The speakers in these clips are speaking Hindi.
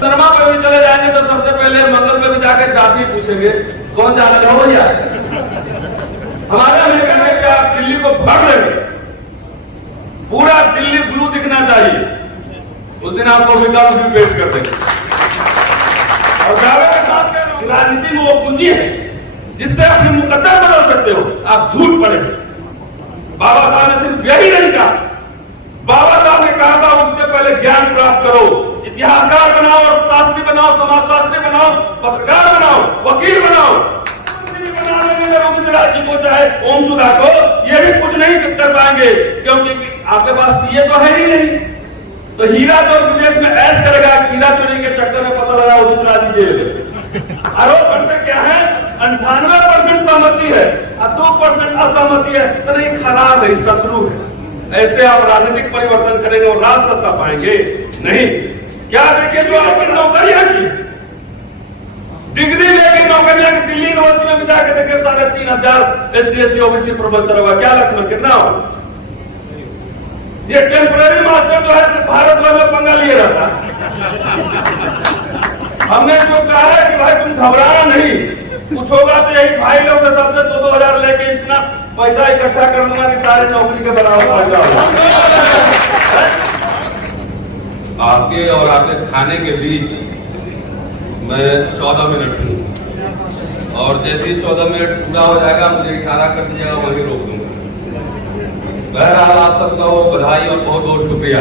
शर्मा पे भी चले जाएंगे तो सबसे पहले मंगल पे भी जाके जाति पूछेंगे कौन जा रहा हो या हमारे अमेरिका में क्या दिल्ली को भर रहे पूरा दिल्ली ब्लू दिखना चाहिए। उस दिन आपको विकल्प भी पेश कर देंगे और दावे के साथ राजनीति में वो पूंजी है जिससे अपने मुकद्दर बदल सकते हो। आप झूठ पड़ेंगे। बाबा साहब ने सिर्फ यही नहीं कहा, बाबा साहब ने कहा था उससे पहले ज्ञान प्राप्त करो, इतिहासकार बनाओ, अर्थशास्त्री बनाओ, समाजशास्त्री बनाओ, पत्रकार बनाओ, वकील बनाओ। रविंद्रनाथ जी को चाहे ओम सुधा को ये भी कुछ नहीं कर पाएंगे क्योंकि आपके पास सीए तो है ही नहीं। तो हीरा जो विदेश में ऐश करेगा, हीरा चोरी के चक्कर में पता लगा रविंद्रनाथ जी जेल में। आरोप करते क्या है 98% सहमति है और 2% असहमति है। तो नहीं, खराब है, शत्रु है। ऐसे आप राजनीतिक परिवर्तन करेंगे और राज सत्ता पाएंगे नहीं। क्या देखिए जो आपकी नौकरियां की डिग्री लेके नौकरियां की दिल्ली यूनिवर्सिटी में जाके देखे 3,500 SC ST OBC प्रोफेसर होगा। क्या लक्ष्मण कितना होगा? ये टेम्पररी मास्टर जो है भारत भर में पंगा लिए रहता है। हमने जो कहा है कि भाई तुम घबराना नहीं, कुछ होगा तो यही भाई लोग के सबसे 2-2 हजार लेके इतना पैसा इकट्ठा कर दूंगा कि सारे नौकरी के बराबर पैसा होगा। आपके और आपके खाने के बीच मैं 14 मिनट हूँ और जैसे ही 14 मिनट पूरा हो जाएगा मुझे इशारा कर दीजिएगा, वहीं रोक दूंगा। बहरहाल आप सबका बधाई और बहुत बहुत शुक्रिया।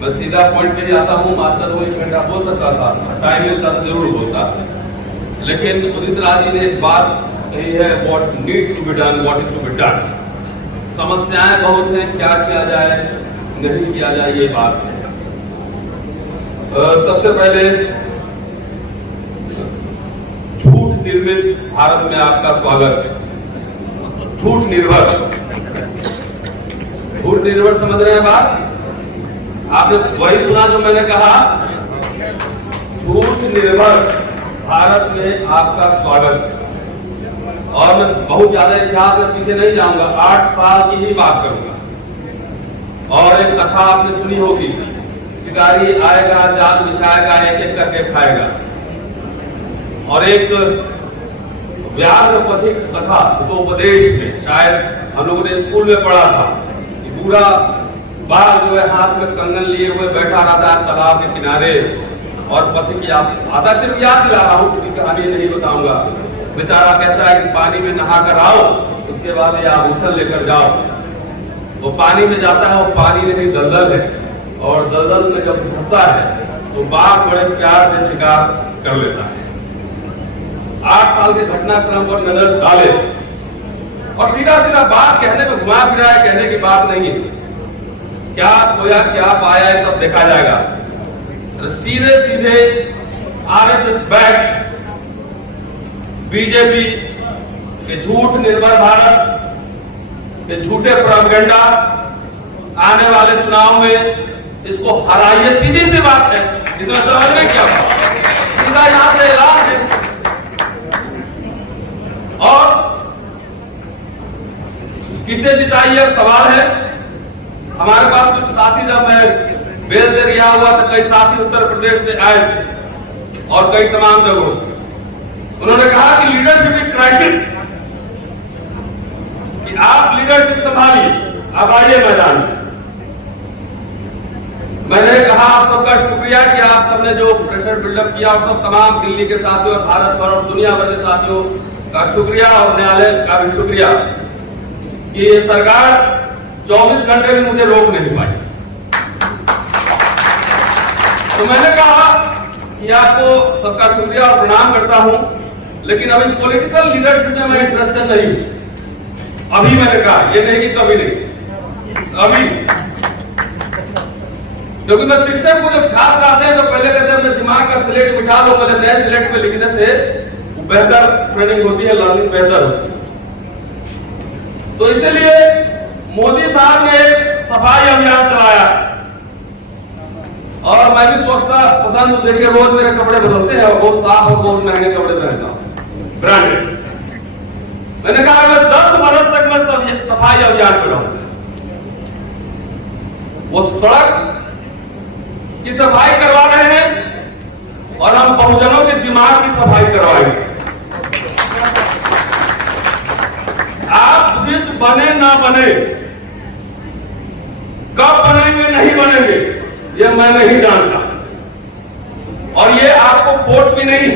मैं सीधा पॉइंट पे ही आता हूँ। मास्टर वो 1 घंटा बोल सकता था, टाइम मिलता तो जरूर बोलता, लेकिन उदित राज जी ने एक बात कही है, what needs to be done, what is to be done. समस्याएं बहुत हैं, क्या किया जाए नहीं किया जाए ये बात है। सबसे पहले झूठ निर्मित भारत में आपका स्वागत है। झूठ निर्भर, झूठ निर्भर समझ रहे हैं बात? आपने वही सुना जो मैंने कहा, झूठ निर्भर भारत में आपका स्वागत है। और मैं बहुत ज्यादा इतिहास में पीछे नहीं जाऊंगा, 8 साल की ही बात करूंगा। और एक कथा आपने सुनी होगी, शिकारी आएगा, जाल बिछाएगा, एक एक करके खाएगा। और एक व्याघ्र पथिक कथा उपदेश में शायद हम लोगों ने स्कूल में पढ़ा था कि पूरा बाघ जो है हाथ में कंगन लिए हुए बैठा रहता है तालाब के किनारे और पथिक आधा सिर्फ याद दिला रहा हूँ, क्योंकि कहानी नहीं बताऊंगा। बेचारा कहता है कि पानी में नहा कर आओ, उसके बाद ये आभूषण लेकर जाओ। वो पानी में जाता है, वो पानी नहीं दलदल है, और दलदल में जब घुसता है तो बाघ बड़े प्यार से शिकार कर लेता है। 8 साल के घटनाक्रम पर नजर डाले और सीधा सीधा बात कहने में घुमा फिरा है, कहने की बात नहीं है। क्या खोया क्या पाया है सब देखा जाएगा। तो सीधे सीधे RSS बैक बीजेपी के झूठ निर्भर भारत के झूठे प्रोपेगेंडा आने वाले चुनाव में इसको हराइए। सीधी सी बात है, इसमें समझने क्या सीधा यहां से ऐलान है। और किसे जिताइए अब सवाल है। हमारे पास कुछ साथी, जब मैं बेल से रिहा हुआ तो कई साथी उत्तर प्रदेश से आए और कई तमाम जगहों से। उन्होंने कहा कि लीडरशिप इज क्राइसिस, कि आप लीडरशिप संभालिए, अब आइए मैदान से। मैंने कहा आप सबका शुक्रिया कि आप सबने जो प्रेशर बिल्डअप किया, और सब तमाम दिल्ली के साथियों और भारत भर और दुनिया भर के साथियों का शुक्रिया, और न्यायालय का भी शुक्रिया कि ये सरकार 24 घंटे में मुझे रोक नहीं पाई। तो मैंने कहा कि आपको सबका शुक्रिया और प्रणाम करता हूं, लेकिन अब इस पॉलिटिकल लीडरशिप में मैं इंटरेस्टेड नहीं हूं। अभी मैंने कहा, ये नहीं कि कभी नहीं, अभी। क्योंकि मैं शिक्षक को जब छात्र आते हैं तो पहले कहते हैं अपने दिमाग का स्लेट बिठा लो, पहले नए स्लेट पे लिखने से बेहतर ट्रेनिंग होती है, लर्निंग बेहतर होती है। तो इसलिए मोदी साहब ने सफाई अभियान चलाया और मैं भी स्वच्छता पसंद, देखिए रोज मेरे कपड़े बदलते हैं और बहुत साफ और बहुत महंगे कपड़े पहनता हूं, ब्रांडेड। मैंने कहा मैं 10 वर्ष तक मैं सफाई अभियान पे रहूंगा। वो सड़क की सफाई करवा रहे हैं और हम बहुजनों के दिमाग की सफाई करवाएंगे। आप बुद्धिस्ट बने ना बने, कब बनेंगे नहीं बनेंगे ये मैं नहीं जानता, और ये आपको फोर्स भी नहीं।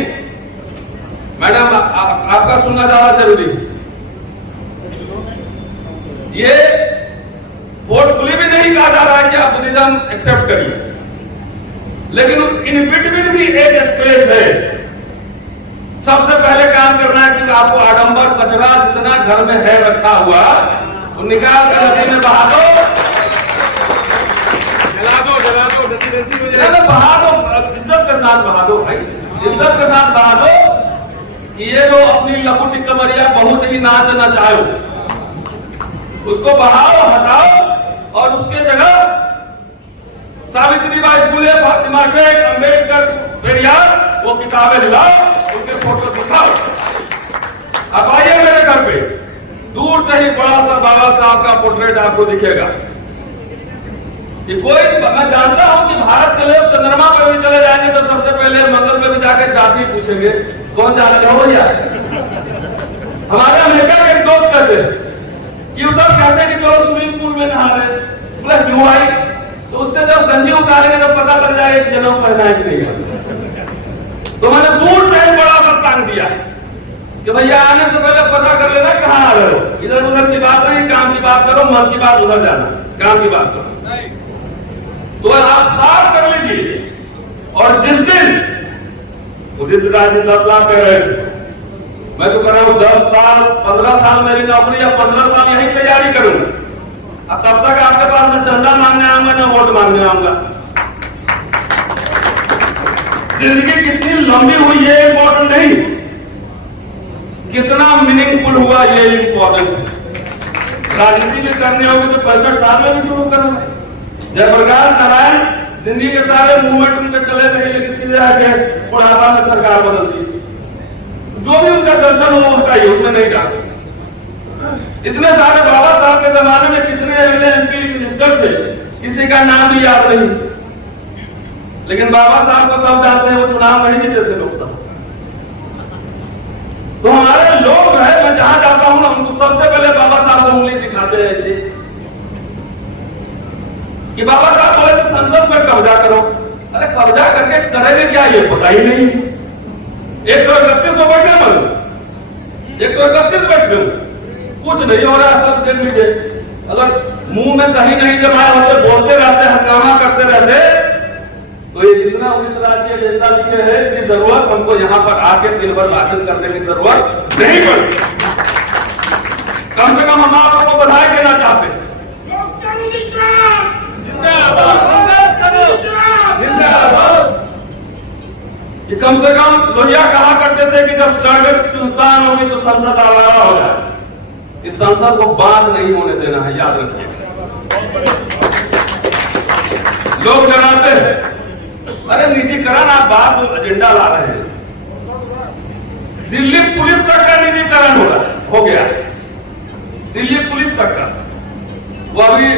मैडम आपका सुनना ज्यादा जरूरी है। ये फोर्सफुली भी नहीं कहा जा रहा है कि आप बुद्धिज्म एक्सेप्ट करिए, लेकिन इन बिटवीन भी एक स्पेस है। सबसे पहले काम करना है कि आपको आडंबर कचरा जितना घर में है रखा हुआ तो निकाल कर नदी में बहा दो, बहा दो, इज्जत के साथ बहा दो भाई, इज्जत के साथ बहा दो। ये जो अपनी लकुटी कमरिया बहुत ही नाच नचाओ, उसको बहाओ, हटाओ, और उसके जगह सावित्रीबाई फुले, फातिमा शेख, अम्बेडकर, पेरियार वो किताबें लाओ, उनके फोटो दिखाओ। आप आइए मेरे घर पे, दूर से ही बड़ा सा बाबा साहब का पोर्ट्रेट आपको दिखेगा। कि कोई, मैं जानता हूं कि भारत के लोग चंद्रमा पर भी चले जाएंगे तो सबसे पहले मंगल पे भी जाकर जाति पूछेंगे कौन जा रहे हो या। हमारे अमेरिका के एक दोस्त कहते कि वो सब कहते कि चलो स्विमिंग पूल में नहा रहे, बोला क्यों आई, तो उससे जब गंजी उतारेंगे तो पता लग जाए एक जन्म पहना है कि नहीं। तो मैंने दूर से एक बड़ा सा टांग दिया कि भैया आने से पहले पता कर लेना कहाँ आ रहे हो, इधर उधर की बात नहीं, काम की बात करो, मन की बात उधर जाना, काम की बात करो। तो आप साफ कर लीजिए। और जिस दिन उदित राज 10 लाख कह रहे थे, मैं तो कर रहा हूं 10 साल 15 साल मेरी नौकरी या 15 साल यही तैयारी करूंगा, अब तब तक आपके पास में चंदा मांगने आऊंगा ना वोट मांगने आऊंगा। जिंदगी कितनी लंबी हुई ये इंपॉर्टेंट नहीं, कितना मीनिंगफुल हुआ ये इंपॉर्टेंट है। राजनीति भी करनी होगी तो 65 साल में भी शुरू करूंगा। जयप्रकाश नारायण जिंदगी के सारे मूवमेंट उनके चले नहीं, लेकिन सीधे आके बुढ़ापा में सरकार बदल दी। जो भी उनका दर्शन हो हटाइए, उसमें नहीं जा सकते। इतने सारे बाबा साहब के जमाने में कितने अगले एमपी मिनिस्टर थे, किसी का नाम भी याद नहीं, लेकिन बाबा साहब को सब जानते हैं, वो चुनाव नहीं जीते थे लोकसभा। तो हमारे लोग है, मैं जहां जाता हूं ना उनको सबसे पहले बाबा साहब को उंगली दिखाते हैं ऐसे कि बाबा साहब बोले तो संसद पर कब्जा करो। अरे कब्जा करके करेंगे क्या ये पता ही नहीं। 131 तो बैठे बनो, 131 बैठे कुछ नहीं हो रहा, सब देख लीजिए। अगर मुंह में दही नहीं जमाए होते, बोलते रहते, हंगामा करते रहते, तो ये जितना उदित राज की एजेंडा लिखे है इसकी जरूरत हमको यहाँ पर आके दिन भर भाषण करने की जरूरत नहीं पड़ती। कम से कम हम आप लोगों को बधाई देना चाहते हैं। कि कम से कम लोहिया कहा करते थे कि जब सड़क सुनसान होगी तो संसद आवारा हो जाए। इस संसद को बात नहीं होने देना है, याद रखिए। लोग डराते हैं, अरे निजीकरण, आप बात एजेंडा ला रहे हैं। दिल्ली पुलिस तक का निजीकरण हो रहा है, हो गया दिल्ली पुलिस तक का। वो अभी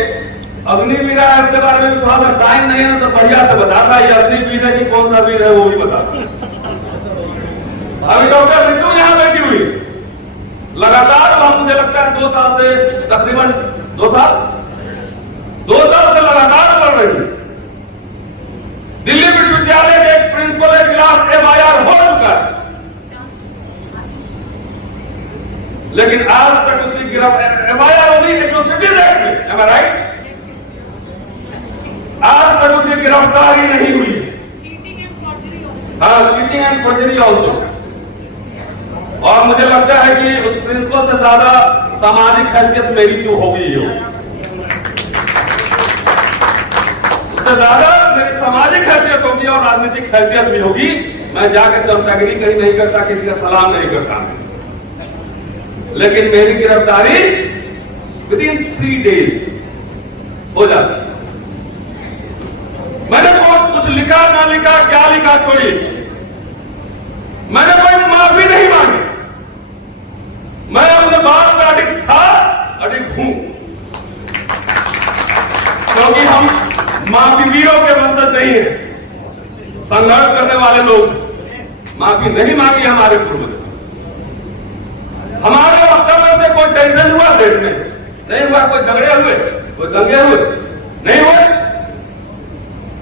अग्निवीर है, इसके बारे में थोड़ा सा टाइम नहीं है ना, तो बढ़िया से बताता है अग्निवीर है कि कौन सा वीर है वो भी बताता। अभी डॉक्टर रितु यहाँ बैठी हुई लगातार, मुझे लगता है 2 साल से, तकरीबन 2 साल से लगातार लड़ रही है। दिल्ली विश्वविद्यालय के एक प्रिंसिपल के खिलाफ एफआईआर हो चुका है, लेकिन आज तक उसकी गिरफ्तारी, एफआईआर होगी एट्रोसिटीज एक्ट में, एम आई राइट, आज तक उसकी गिरफ्तारी नहीं हुई। हाँ, चीटिंग एंड फोर्जरी ऑल्सो। और मुझे लगता है कि उस प्रिंसिपल से ज्यादा सामाजिक हैसियत मेरी तो होगी ही, उससे ज्यादा मेरी सामाजिक हैसियत होगी और राजनीतिक हैसियत भी होगी। मैं जाकर चमचागिरी कहीं नहीं करता, किसी का सलाम नहीं करता, लेकिन मेरी गिरफ्तारी विदिन 3 डेज हो जाती। मैंने कुछ लिखा ना लिखा, क्या लिखा छोड़िए, मैंने कोई माफी नहीं मांगी। मैं अपने बात में अडिग था, अडिग हूं, क्योंकि हम माफी वीरों के वंशज नहीं है। संघर्ष करने वाले लोग माफी नहीं मांगी हमारे पूर्वज। हमारे वक्तव्य से कोई टेंशन हुआ देश में? नहीं हुआ। कोई झगड़े हुए, कोई दंगे हुए? नहीं हुए।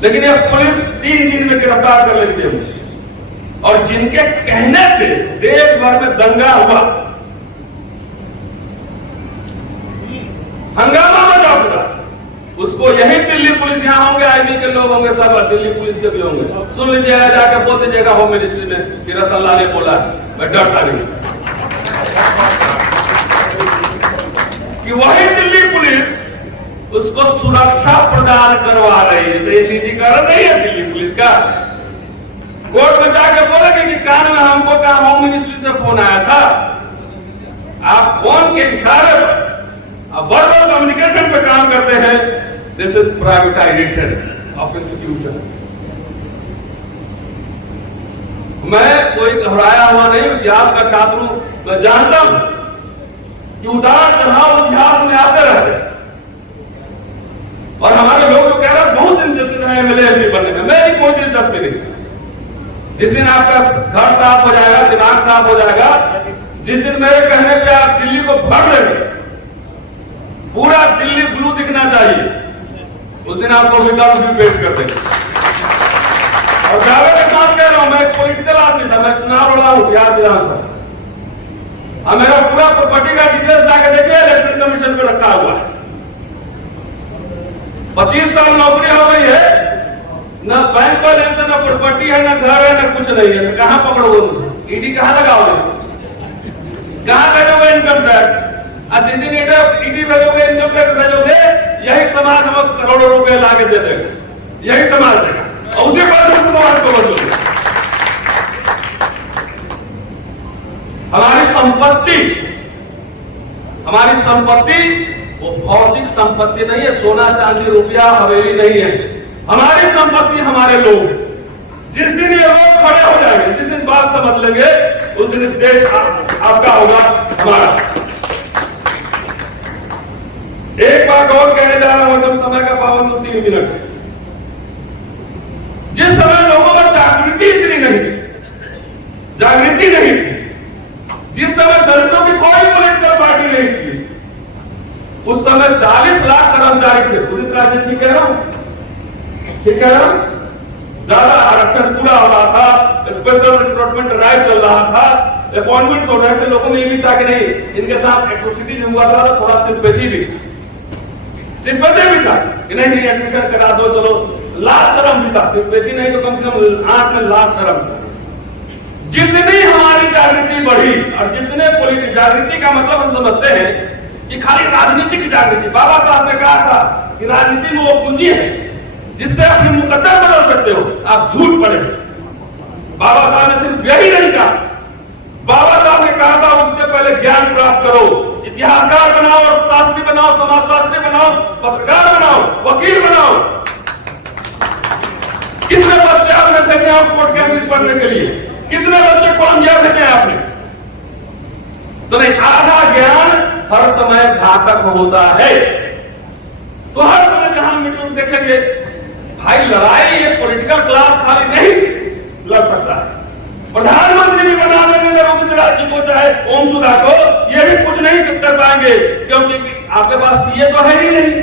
लेकिन यह पुलिस 3 दिन में गिरफ्तार कर लेती है, और जिनके कहने से देश भर में दंगा हुआ, हंगामा मचा पूरा, उसको यही दिल्ली पुलिस, यहां होंगे आईबी के लोग होंगे, सब दिल्ली पुलिस के भी होंगे, सुन लीजिएगा, जाकर बोल दीजिएगा होम मिनिस्ट्री में कि रतन लाल ने बोला, मैं डरता नहीं कि वही दिल्ली पुलिस उसको सुरक्षा प्रदान करवा रही है। तो ये निजीकरण नहीं है दिल्ली पुलिस का। कोर्ट में जाकर बोलेंगे कि कान में हमको कहा होम मिनिस्ट्री से फोन आया था, आप फोन के इशारे पर वर्बल कम्युनिकेशन पे काम करते हैं। This is privatisation of institution. मैं कोई घबराया हुआ नहीं, इतिहास का छात्र हूं, मैं जानता हूं कि उतार चढ़ाव इतिहास में आते रहते हैं, और हमारे लोग जो कह रहे हैं बहुत इंटरेस्टेड है एमएलए बनने में, मेरी कोई दिलचस्पी नहीं। जिस दिन आपका घर साफ हो जाएगा, दिमाग साफ हो जाएगा, जिस दिन मेरे कहने पे आप दिल्ली को भर लेंगे, पूरा दिल्ली ब्लू दिखना चाहिए, उस दिन आपको विकल्प भी पेश कर देंगे। और दावे के साथ कह रहा हूं, मैं एक पॉलिटिकल आदमी था, मैं चुनाव लड़ा हूं बिहार विधानसभा, और मेरा पूरा प्रॉपर्टी का डिटेल्स जाकर देखिए, इलेक्शन कमीशन पे रखा हुआ है। 25 साल नौकरी हो गई है, न बैंक बैलेंस है, न प्रॉपर्टी है, न घर है, न कुछ नहीं है, तो कहां पकड़ोगे? ईडी कहां लगाओगे? कहां भेजोगे इनकम टैक्स? और जिस दिन ईडी भेजोगे, इनकम टैक्स भेजोगे, यही समाज हमको करोड़ों रुपए लाके दे देगा, यही समाज देगा, और उसी पर समाज को बदलोगे। हमारी संपत्ति वो भौतिक संपत्ति नहीं है, सोना चांदी रुपया हवेली नहीं है। हमारी संपत्ति हमारे लोग। जिस दिन ये लोग खड़े हो जाएंगे, जिस दिन बात समझ लेंगे, उस दिन इस देश आपका होगा, हमारा। एक बात और कहने जा रहा हूं, जब समय का पाबंद 3 मिनट है। जिस समय लोगों में जागृति इतनी नहीं थी, जिस समय दलितों की कोई पॉलिटिकल पार्टी नहीं थी, उस समय 40 लाख कर्मचारी थे। पूरी तरह से ठीक कह रहा हूं, ठीक है? ज्यादा आरक्षण पूरा हो रहा था, स्पेशल रिक्रूटमेंट राइट चल रहा था, अपॉइंटमेंट हो रहे थे, लोगों में ये भी था कि नहीं, इनके साथ एट्रोसिटी हुआ था, तो थोड़ा सिंपैथी भी था कि नहीं एडमिशन करा दो, चलो, लाज शर्म भी था। सिंपैथी नहीं तो कम से कम आंख में लाज शर्म था। जितनी हमारी जागृति बढ़ी, और जितने पॉलिटिक जागृति का मतलब हम समझते हैं कि खाली राजनीतिक जागृति। बाबा साहब ने कहा था कि राजनीति में वो पूंजी है जिससे अपने मुकद्दर बदल सकते हो, आप झूठ पड़े। बाबा साहब ने सिर्फ यही नहीं कहा, बाबा साहब ने कहा था उससे पहले ज्ञान प्राप्त करो, इतिहासकार बनाओ, अर्थशास्त्री बनाओ, समाजशास्त्री बनाओ, पत्रकार बनाओ, वकील बनाओ। कितने बच्चे आपने देखे ऑक्सफोर्ड कैम्ब्रिज पढ़ने के लिए? कितने बच्चे कोलंबिया देखे आपने? तो नहीं, आधा ज्ञान हर समय घातक होता है। तो हर समय जहां मीटिंग देखेंगे, भाई लड़ाई ये पॉलिटिकल क्लास खाली नहीं लड़ सकता है। प्रधानमंत्री भी बना देंगे रविंद्र राज जी को, चाहे ओम सुधा को, ये भी कुछ नहीं कर पाएंगे, क्योंकि आपके पास सीए तो है ही नहीं।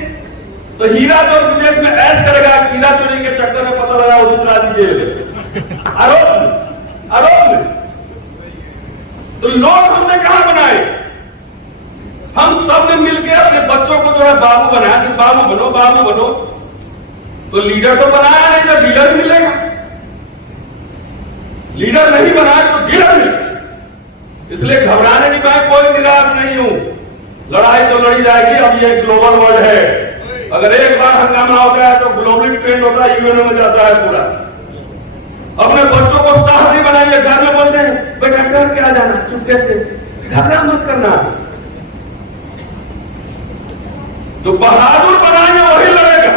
तो हीरा चोर विदेश में ऐश करेगा, हीरा चोरी के चक्कर में पता लगा रविंद्र राज जी जेल, आरोप में। तो लोग हमने कहां बनाए? हम सब ने मिलकर अपने बच्चों को जो है बाबू बनाया कि बाबू बनो। तो लीडर तो बनाया नहीं, तो डीलर मिलेगा। लीडर नहीं बनाया तो डीलर मिलेगा। इसलिए घबराने की मैं कोई निराश नहीं हूं। लड़ाई तो लड़ी जाएगी। अब ये ग्लोबल वर्ल्ड है, अगर एक बार हंगामा होता है तो ग्लोबली ट्रेंड होता है, यूएनओ में जाता है पूरा। अपने बच्चों को साहसी बनाइए। घर में बोलते हैं बेटा डर के आ जाना, चुपके से, झगड़ा मत करना। तो बहादुर बनाएंगे वही लड़ेगा।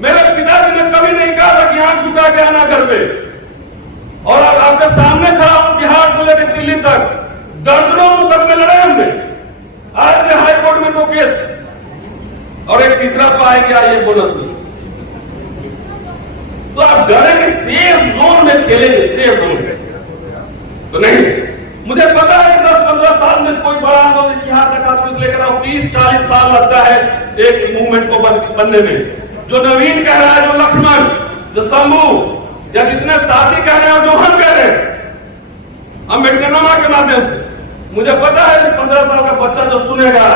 मेरे पिताजी ने कभी नहीं कहा था कि आंख झुका के आना घर पे। और अब आपके सामने खड़ा हूं, बिहार से लेकर दिल्ली तक दर्जनों मुकदमे लड़े हमने। आज के हाई कोर्ट में 2 केस और एक तीसरा पाएंगे, आइए बोनस। तो आप डरेंगे, सेफ झेलेंगे, सेफ होंगे। तो नहीं, मुझे पता है 10-15 साल में कोई बड़ा आंदोलन इतिहास का छात्र लेकर आओ, 30-40 साल लगता है एक मूवमेंट को बनने में। जो नवीन कह रहा है, जो लक्ष्मण, जो शंभू या जितने साथी कह रहे हैं, जो हम कह रहे हैं अम्बेडकरनामा के माध्यम से, मुझे पता है कि 15 साल का बच्चा जो सुनेगा,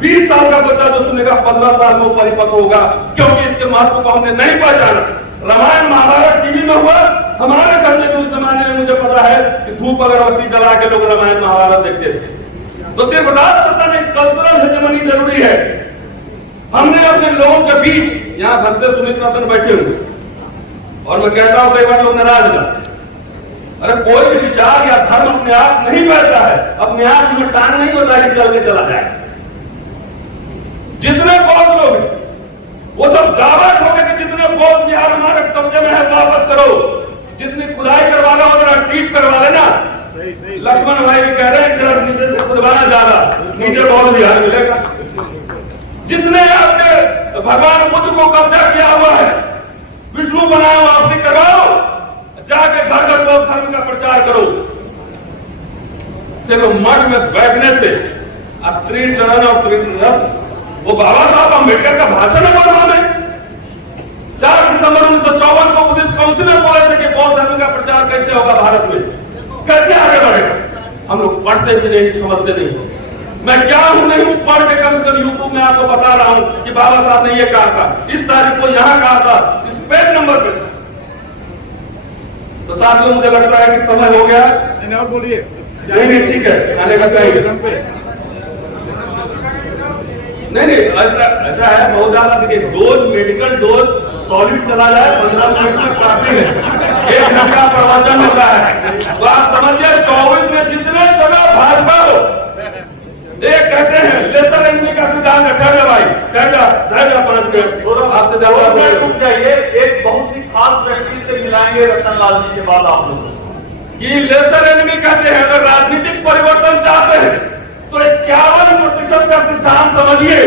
20 साल का बच्चा जो सुनेगा, 15 साल में परिपक्व होगा, क्योंकि इसके महत्व को हमने नहीं पहचाना। रामायण महाभारत टीवी में हुआ, हमारे घर में उस जमाने में मुझे पता है कि धूप अगरबत्ती जला के लोग रामायण महाभारत देखते थे। तो सिर्फ राजसत्ता नहीं, कल्चरल हेजेमनी जरूरी है। हमने अपने लोगों के बीच, यहाँ भक्ते सुमित रतन बैठे हुए, और मैं कहता हूं कई बार लोग नाराज होते, अरे कोई भी विचार या धर्म अपने आप नहीं बैठता है, अपने आप इसमें टांग नहीं होता है, चल के चला जाए। जितने बौद्ध लोग हैं वो सब दावा ठोके कि जितने बौद्ध बिहार हमारे कब्जे में है वापस करो, जितनी खुदाई करवाना हो जरा टीप करवा लेना। लक्ष्मण भाई भी कह रहे हैं जरा नीचे से खुदवाना ज्यादा, नीचे बौद्ध बिहार मिलेगा। जितने आपने भगवान बुद्ध को कब्जा किया हुआ है, विष्णु बनाओ, वापसी करवाओ, जाके घर घर बौद्ध धर्म का प्रचार करो। सिर्फ मठ में बैठने से अब त्रिचरण और त्रिरत्न, वो बाबा साहब अम्बेडकर का भाषण है वर्मा में। 4 दिसंबर 1954 को बुद्धिस्ट काउंसिल में बोले थे कि बौद्ध धर्म का प्रचार कैसे होगा भारत में, कैसे आगे बढ़ेगा। हम लोग पढ़ते भी नहीं, समझते नहीं। मैं क्या हूं नहीं हूं, पढ़ के कम से कम यूट्यूब में आपको बता रहा हूं कि बाबा साहब ने ये कहा था, इस तारीख को यहां कहा था, इस पेज नंबर पे। तो साथियों मुझे लगता है कि समय हो गया। और बोलिए। नहीं ठीक है, आने का कहेंगे। नहीं ऐसा है, बहुत ज्यादा देखिए, डोज मेडिकल डोज सॉलिड चला जाए 15 मिनट में काफी है, 1 घंटा प्रवचन होता है। तो आप समझिए 24 में जितने जगह भाजपा हो, एक कहते हैं लेसर एनिमी का सिद्धांत है। ठहर जा भाई, ठहर जा 5 मिनट आपसे ज्यादा रुक जाइए। एक बहुत ही खास व्यक्ति से मिलाएंगे रतनलाल जी के बाद आप लोग कि लेसर एनिमी कहते हैं अगर राजनीतिक परिवर्तन चाहते हैं तो 51% का सिद्धांत समझिए।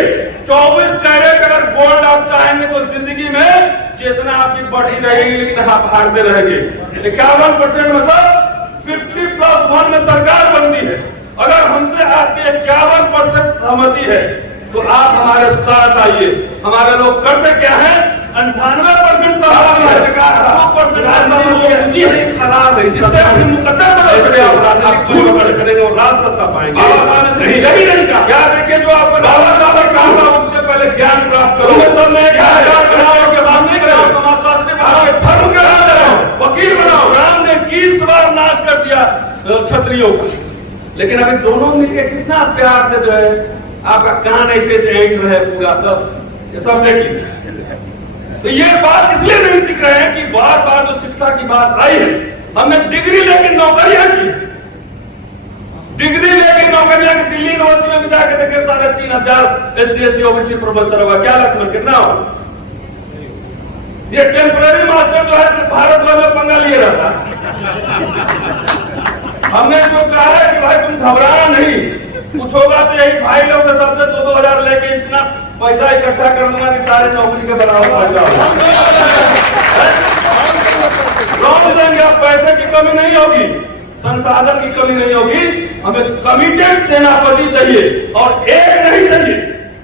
24 कैरेट अगर गोल्ड आप चाहेंगे तो जिंदगी में चेतना आपकी बढ़ी रहेगी, लेकिन आप हारते रहेंगे। 51% मतलब 50+1 में सरकार बनती है। अगर हमसे आपकी 51% सहमति है तो आप हमारे साथ आइए। हमारे लोग करते क्या है, 98% खराब है, खराब है, जिससे अपने मुकद्दर करेंगे और राजसत्ता पाएंगे। यही नहीं कहा, क्या देखिए जो आपको बाबा साहब ने कहा था उससे पहले ज्ञान प्राप्त करो, समाजशास्त्री बनाओ, धर्म के राजा बनाओ, वकील बनाओ। राम ने 20 बार नाश कर दिया क्षत्रियों का, लेकिन अभी दोनों मिलकर कितना प्यार से जो है आपका कान ऐसे से ऐंठ रहे पूरा सब, ये सब देख लीजिए। तो ये बात इसलिए नहीं सीख रहे हैं कि बार बार जो शिक्षा की बात आई है, हमने डिग्री लेके नौकरियां की, डिग्री लेके नौकरियां की। दिल्ली यूनिवर्सिटी में जाकर देखे 3,500 SC ST OBC प्रोफेसर होगा, क्या लक्ष्मण कितना होगा? ये टेम्पररी मास्टर जो है भारत भर में पंगा लिए रहता है। हमने जो कहा है कि भाई तुम घबराना नहीं, कुछ होगा तो यही भाई लोग के सबसे 2-2 हजार लेके इतना पैसा इकट्ठा कर दूंगा कि सारे नौकरी के बराबर पैसा होगा। पैसे की कमी नहीं होगी, संसाधन की कमी नहीं होगी। हमें कमिटेड सेनापति चाहिए और एक नहीं चाहिए।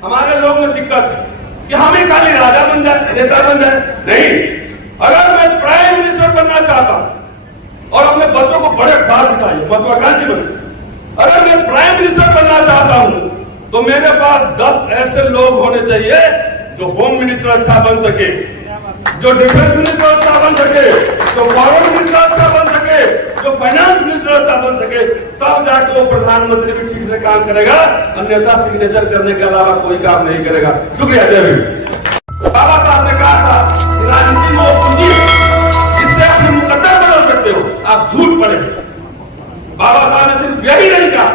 हमारे लोग में दिक्कत है कि हमें खाली राजा बन जाए, नेता बन जाए, नहीं। अगर मैं प्राइम मिनिस्टर बनना चाहता हूं और अपने बच्चों को बड़े बात दिखाइए, महत्वाकांक्षी बने, अगर मैं प्राइम मिनिस्टर बनना चाहता हूं तो मेरे पास 10 ऐसे लोग होने चाहिए जो होम मिनिस्टर अच्छा बन सके, जो डिफेंस मिनिस्टर अच्छा बन सके, जो फॉरेन मिनिस्टर अच्छा बन सके, जो फाइनेंस मिनिस्टर अच्छा बन सके, तब जाके वो प्रधानमंत्री भी ठीक से काम करेगा। अन्यथा सिग्नेचर करने के अलावा कोई काम नहीं करेगा। शुक्रिया। जय भीम। बाबा साहब ने कहा था राजनीति में वो पूंजी जिससे अपने मुकद्दर बदल सकते हो, आप झूठ पड़ेंगे। बाबा साहब ने सिर्फ यही नहीं कहा,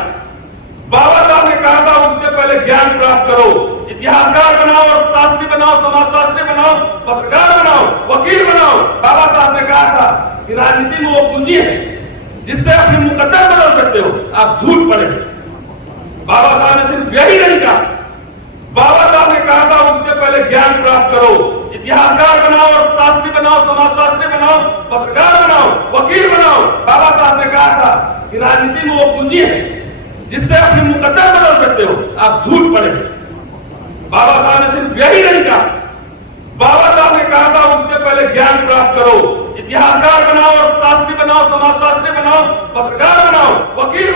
बाबा साहब ने कहा था उससे पहले ज्ञान प्राप्त करो, इतिहासकार बनाओ, अर्थशास्त्री बनाओ, समाजशास्त्री बनाओ, पत्रकार बनाओ, वकील बनाओ। बाबा साहब ने कहा था कि राजनीति में वो पूंजी है जिससे अपने मुकद्दर बदल सकते हो, आप झूठ पड़ेंगे। बाबा साहब ने सिर्फ यही नहीं कहा, बाबा साहब ने कहा था उससे पहले ज्ञान प्राप्त करो, इतिहासकार बनाओ, अर्थशास्त्री बनाओ, समाजशास्त्री बनाओ, पत्रकार बनाओ, वकील कि राजनीति में वो पूंजी है जिससे आप फिर मुकद्दर बदल सकते हो। आप झूठ पड़े। बाबा साहब ने सिर्फ यही नहीं कहा, बाबा साहब ने कहा था उससे पहले ज्ञान प्राप्त करो, इतिहासकार बनाओ, अर्थशास्त्री बनाओ, समाजशास्त्री बनाओ, पत्रकार बनाओ, वकील